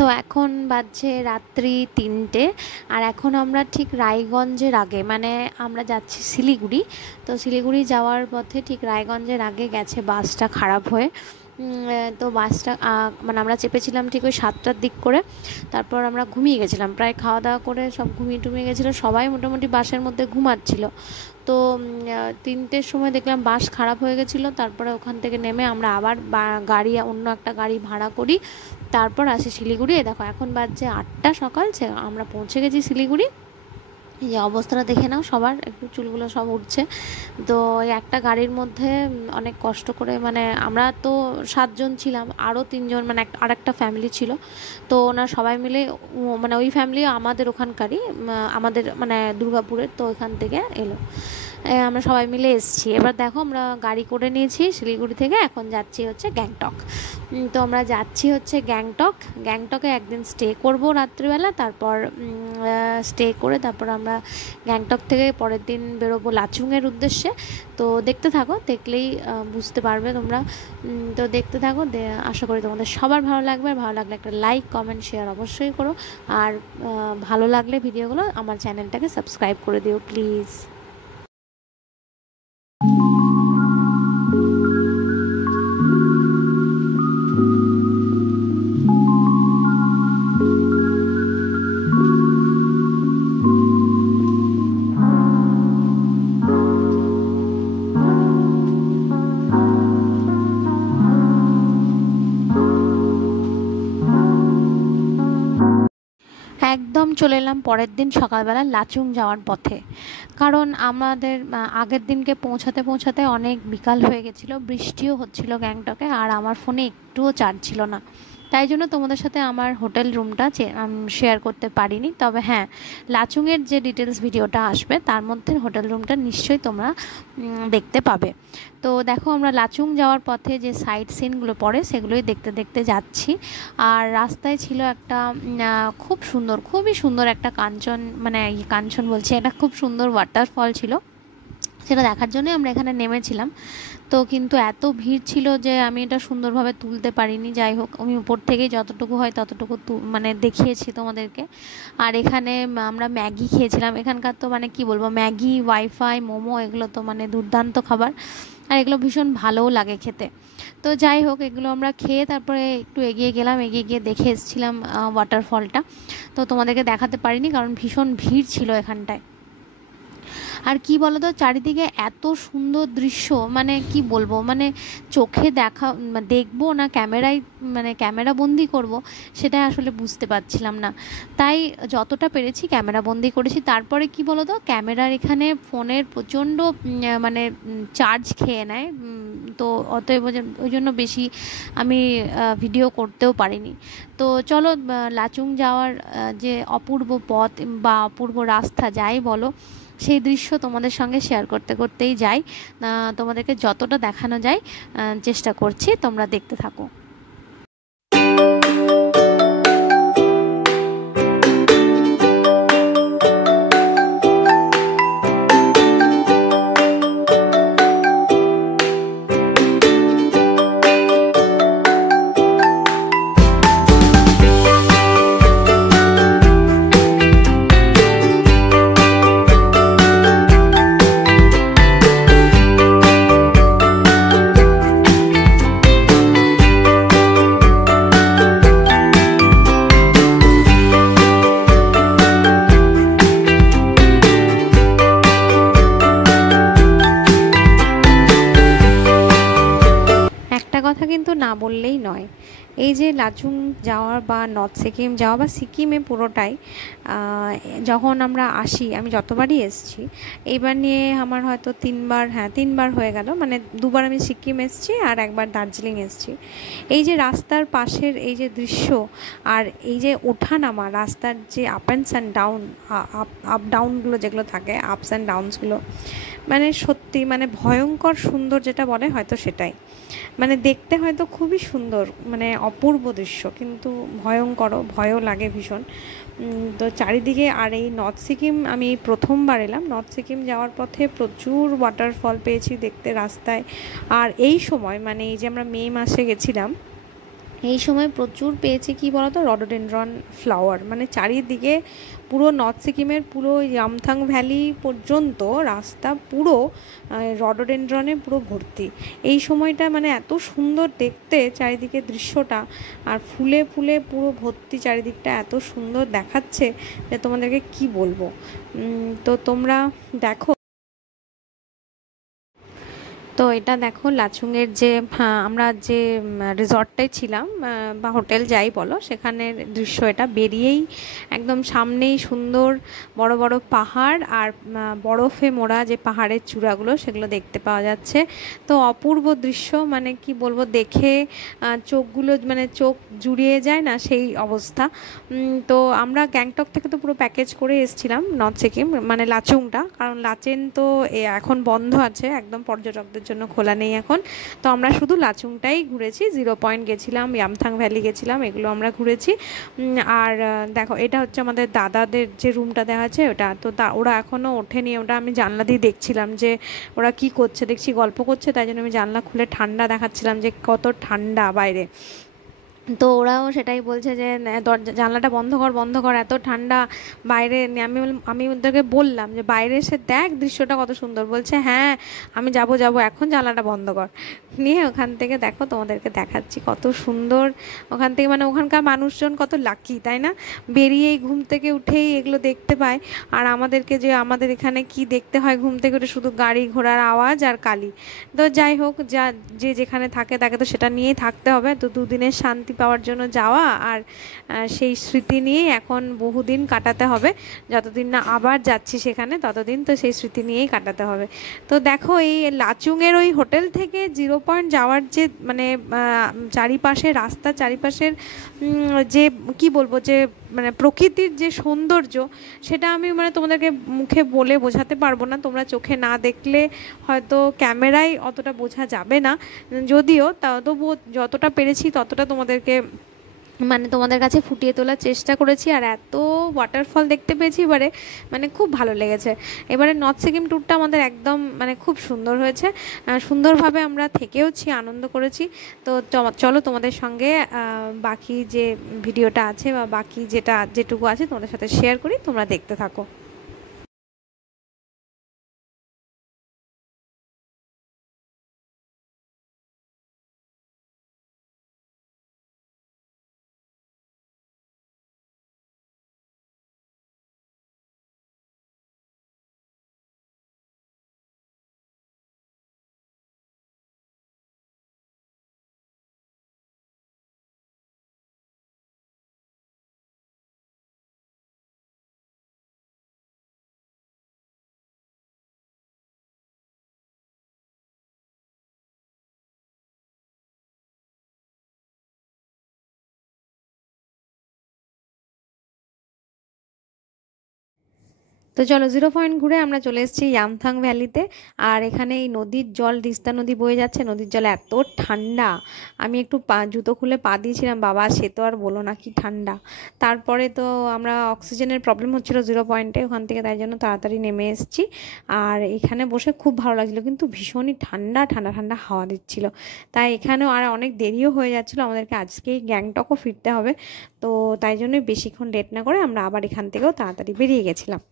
তো এখন বাজছে রাত্রি ৩টে। আর এখন আমরা ঠিক রায়গঞ্জের আগে, মানে আমরা যাচ্ছি শিলিগুড়ি। তো শিলিগুড়ি যাওয়ার পথে ঠিক রায়গঞ্জের আগে গেছে বাসটা খারাপ হয়ে। তো বাসটা মানে আমরা চেপেছিলাম ঠিক ওই 7টার দিক করে। তারপর আমরা ঘুমিয়ে গেছিলাম, প্রায় খাওয়া দাওয়া করে সব ঘুমিয়ে টুমিয়ে গেছিলো, সবাই মোটামুটি বাসের মধ্যে ঘুমাচ্ছিল। তো ৩টের সময় দেখলাম বাস খারাপ হয়ে গেছিলো। তারপরে ওখান থেকে নেমে আমরা আবার গাড়ি, অন্য একটা গাড়ি ভাড়া করি, তারপর আসি শিলিগুড়ি। দেখো এখন বাজছে 8টা সকাল, আমরা পৌঁছে গেছি শিলিগুড়ি। এই অবস্থাটা দেখে নাও, সবার একটু চুলগুলো সব উঠছে। তো একটা গাড়ির মধ্যে অনেক কষ্ট করে, মানে আমরা তো 7জন ছিলাম, আরও 3জন মানে আরেকটা ফ্যামিলি ছিল। তো ওনারা সবাই মিলে, মানে ওই ফ্যামিলি আমাদের ওখানকারই, আমাদের মানে দুর্গাপুরের, তো ওইখান থেকে এলো। আমরা সবাই মিলে এসেছি। এবার দেখো আমরা গাড়ি করে নিয়েছি শিলিগুড়ি থেকে, এখন যাচ্ছি হচ্ছে গ্যাংটক। তো আমরা যাচ্ছি হচ্ছে গ্যাংটকে একদিন স্টে করব রাত্রিবেলা। তারপর স্টে করে তারপর আমরা গ্যাংটক থেকে পরের দিন বেরোবো লাচুংয়ের উদ্দেশ্যে। তো দেখতে থাকো, দেখলেই বুঝতে পারবে তোমরা। তো দেখতে থাকো, আশা করি তোমাদের সবার ভালো লাগবে। আর ভালো লাগলে একটা লাইক, কমেন্ট, শেয়ার অবশ্যই করো। আর ভালো লাগলে ভিডিওগুলো আমার চ্যানেলটাকে সাবস্ক্রাইব করে দিও প্লিজ। একদম চলে এলাম পরের দিন সকালবেলা লাচুং যাওয়ার পথে। কারণ আমাদের আগের দিনকে পৌঁছাতে পৌঁছাতে অনেক বিকাল হয়ে গেছিলো, বৃষ্টিও হচ্ছিল গ্যাংটকে, আর আমার ফোনে একটুও চার্জ ছিল না। তাই জন্য তোমাদের সাথে আমার হোটেল রুমটা শেয়ার করতে পারিনি। তবে হ্যাঁ, লাচুংয়ের যে ডিটেলস ভিডিওটা আসবে তার মধ্যে হোটেল রুমটা নিশ্চয়ই তোমরা দেখতে পাবে। তো দেখো আমরা লাচুং যাওয়ার পথে যে সাইট সিনগুলো পড়ে সেগুলোই দেখতে দেখতে যাচ্ছি। আর রাস্তায় ছিল একটা খুবই সুন্দর একটা কাঞ্চন, মানে কাঞ্চন বলছি, একটা খুব সুন্দর ওয়াটারফল ছিল, সেটা দেখার জন্যই আমরা এখানে নেমেছিলাম। তো কিন্তু এত ভিড় ছিল যে আমি এটা সুন্দরভাবে তুলতে পারিনি। যাই হোক, আমি উপর থেকেই যতটুকু হয় ততটুকু মানে দেখিয়েছি তোমাদেরকে। আর এখানে আমরা ম্যাগি খেয়েছিলাম। এখানকার তো মানে কি বলবো, ম্যাগি, ওয়াইফাই, মোমো, এগুলো তো মানে দুর্দান্ত খাবার, আর এগুলো ভীষণ ভালোও লাগে খেতে। তো যাই হোক, এগুলো আমরা খেয়ে তারপরে একটু এগিয়ে গিয়ে দেখে এসেছিলাম ওয়াটারফলটা। তো তোমাদেরকে দেখাতে পারিনি কারণ ভীষণ ভিড় ছিল এখানটায়। আর কি বলতো, চারিদিকে এত সুন্দর দৃশ্য, মানে কি বলবো, মানে চোখে দেখবো না ক্যামেরায়, মানে ক্যামেরা বন্দি করব, সেটা আসলে বুঝতে পারছিলাম না। তাই যতটা পেরেছি ক্যামেরা বন্দি করেছি। তারপরে কি বলতো, ক্যামেরার এখানে ফোনের প্রচণ্ড মানে চার্জ খেয়ে নেয়, তো অতএব ওই জন্য বেশি আমি ভিডিও করতেও পারিনি। তো চলো, লাচুং যাওয়ার যে অপূর্ব পথ বা অপূর্ব রাস্তা যাই বলো, সেই দৃশ্য তোমাদের সঙ্গে শেয়ার করতে করতেই যাই। তোমাদেরকে যতটা দেখানো যায় চেষ্টা করছি, তোমরা দেখতে থাকো। কথা কিন্তু না বললেই নয়, এই যে লাচুং যাওয়ার বা নর্থ সিকিম যাওয়া বা সিকিমে পুরোটাই যখন আমরা আসি, আমি যতবারই এসেছি, এইবার নিয়ে আমার হয়তো 3বার হয়ে গেল, মানে 2বার আমি সিকিম এসেছি আর একবার দার্জিলিং এসেছি। এই যে রাস্তার পাশের এই যে দৃশ্য, আর এই যে ওঠানামা রাস্তার যে আপ ডাউনগুলো যেগুলো থাকে, আপস অ্যান্ড ডাউনসগুলো, মানে সত্যি মানে ভয়ঙ্কর সুন্দর যেটা বলে হয়তো সেটাই। মানে দেখতে হয়তো খুবই সুন্দর, মানে অপূর্ব দৃশ্য, কিন্তু ভয়ও লাগে ভীষণ। তো চারিদিকে, আর এই নর্থ সিকিম আমি প্রথমবার এলাম, নর্থ সিকিম যাওয়ার পথে প্রচুর ওয়াটারফল পেয়েছি দেখতে রাস্তায়। আর এই সময় মানে এই যে আমরা মে মাসে গেছিলাম, এই সময় প্রচুর পেয়েছি কি বলতো, রডোডেনড্রন ফ্লাওয়ার। মানে চারিদিকে পুরো নর্থ সিকিমের পুরো ইয়ামথাং ভ্যালি পর্যন্ত রাস্তা পুরো রডোডেনড্রনে পুরো ভর্তি। এই সময়টা মানে এত সুন্দর দেখতে চারিদিকে দৃশ্যটা, আর ফুলে ফুলে পুরো ভর্তি চারিদিকটা, এত সুন্দর দেখাচ্ছে যে তোমাদেরকে কি বলবো। তো তোমরা দেখো। তো এটা দেখো লাচুংয়ের যে আমরা যে রিসর্টটায় ছিলাম বা হোটেল যাই বলো, সেখানের দৃশ্য এটা। বেরিয়েই একদম সামনেই সুন্দর বড় বড় পাহাড় আর বরফে মোড়া যে পাহাড়ের চূড়াগুলো সেগুলো দেখতে পাওয়া যাচ্ছে। তো অপূর্ব দৃশ্য, মানে কি বলবো, দেখে চোখগুলো মানে চোখ জুড়িয়ে যায় না সেই অবস্থা। তো আমরা গ্যাংটক থেকে তো পুরো প্যাকেজ করে এসেছিলাম নর্থ সিকিম, মানে লাচুংটা, কারণ লাচেন তো এখন বন্ধ আছে, একদম পর্যটকদের জন্য খোলা নেই এখন। তো আমরা শুধু লাচুংটাই ঘুরেছি, 0 পয়েন্ট গেছিলাম, ইয়ামথাং ভ্যালি গেছিলাম, এগুলো আমরা ঘুরেছি। আর দেখো এটা হচ্ছে আমাদের দাদাদের যে রুমটা দেওয়া আছে ওটা। তো ওরা এখনও ওঠেনি, ওটা আমি জানলা দিয়ে দেখছিলাম যে ওরা কি করছে, দেখছি গল্প করছে, তাই জন্য আমি জানলা খুলে ঠান্ডা দেখাচ্ছিলাম যে কত ঠান্ডা বাইরে। তো ওরাও সেটাই বলছে যে দরজা জানলাটা বন্ধ কর, এত ঠান্ডা বাইরে। আমি ওদেরকে বললাম যে বাইরে এসে দেখ দৃশ্যটা কত সুন্দর। বলছে হ্যাঁ আমি যাব এখন জানলাটা বন্ধ কর। নিয়ে ওখান থেকে দেখো তোমাদেরকে দেখাচ্ছি কত সুন্দর। ওখান থেকে মানে ওখানকার মানুষজন কত লাকি, তাই না? বেরিয়েই ঘুম থেকে উঠেই এগুলো দেখতে পায়। আর আমাদেরকে যে আমাদের এখানে কি দেখতে হয় ঘুম থেকে উঠে, শুধু গাড়ি ঘোড়ার আওয়াজ আর কালি। তো যাই হোক, যে যেখানে থাকে তাকে তো সেটা নিয়েই থাকতে হবে। তো দুদিনের শান্তি পাওয়ার জন্য যাওয়া, আর সেই স্মৃতি নিয়েই এখন বহুদিন কাটাতে হবে। যতদিন না আবার যাচ্ছি সেখানে ততদিন তো সেই স্মৃতি নিয়েই কাটাতে হবে। তো দেখো এই লাচুংয়ের ওই হোটেল থেকে 0 পয়েন্ট যাওয়ার যে মানে চারিপাশের রাস্তা, চারিপাশের যে কি বলবো, যে মানে প্রকৃতির যে সৌন্দর্য, সেটা আমি মানে তোমাদেরকে মুখে বলে বোঝাতে পারবো না। তোমরা চোখে না দেখলে হয়তো ক্যামেরায় অতটা বোঝা যাবে না, যদিও তবুও যতটা পেরেছি ততটা তোমাদেরকে মানে তোমাদের কাছে ফুটিয়ে তোলার চেষ্টা করেছি। আর এত ওয়াটারফল দেখতে পেয়েছি এবারে, মানে খুব ভালো লেগেছে। এবারে নর্থ সিকিম ট্যুরটা আমাদের একদম মানে খুব সুন্দর হয়েছে, সুন্দরভাবে আমরা থেকেওছি, আনন্দ করেছি। তো চলো তোমাদের সঙ্গে বাকি যে ভিডিওটা আছে বা বাকি যেটুকু আছে তোমাদের সাথে শেয়ার করি, তোমরা দেখতে থাকো। তো চলো 0 পয়েন্ট ঘুরে আমরা চলে এসেছি ইয়ামথাং ভ্যালিতে। আর এখানে এই নদীর জল, তিস্তা নদী বয়ে যাচ্ছে, নদীর জল এত ঠান্ডা। আমি একটু জুতো খুলে পা দিয়েছিলাম, বাবা সে তো আর বলো না কি ঠান্ডা। তারপরে তো আমরা অক্সিজেনের প্রবলেম হচ্ছিল 0 পয়েন্টে ওখান থেকে, তাই জন্য তাড়াতাড়ি নেমে এসেছি। আর এখানে বসে খুব ভালো লাগছিলো, কিন্তু ভীষণই ঠান্ডা ঠান্ডা ঠান্ডা হাওয়া দিচ্ছিল। তাই এখানেও আর অনেক দেরিও হয়ে যাচ্ছিলো, আমাদেরকে আজকেই গ্যাংটকও ফিরতে হবে। তো তাই জন্যই বেশিক্ষণ লেট না করে আমরা আবার এখান থেকেও তাড়াতাড়ি বেরিয়ে গেছিলাম।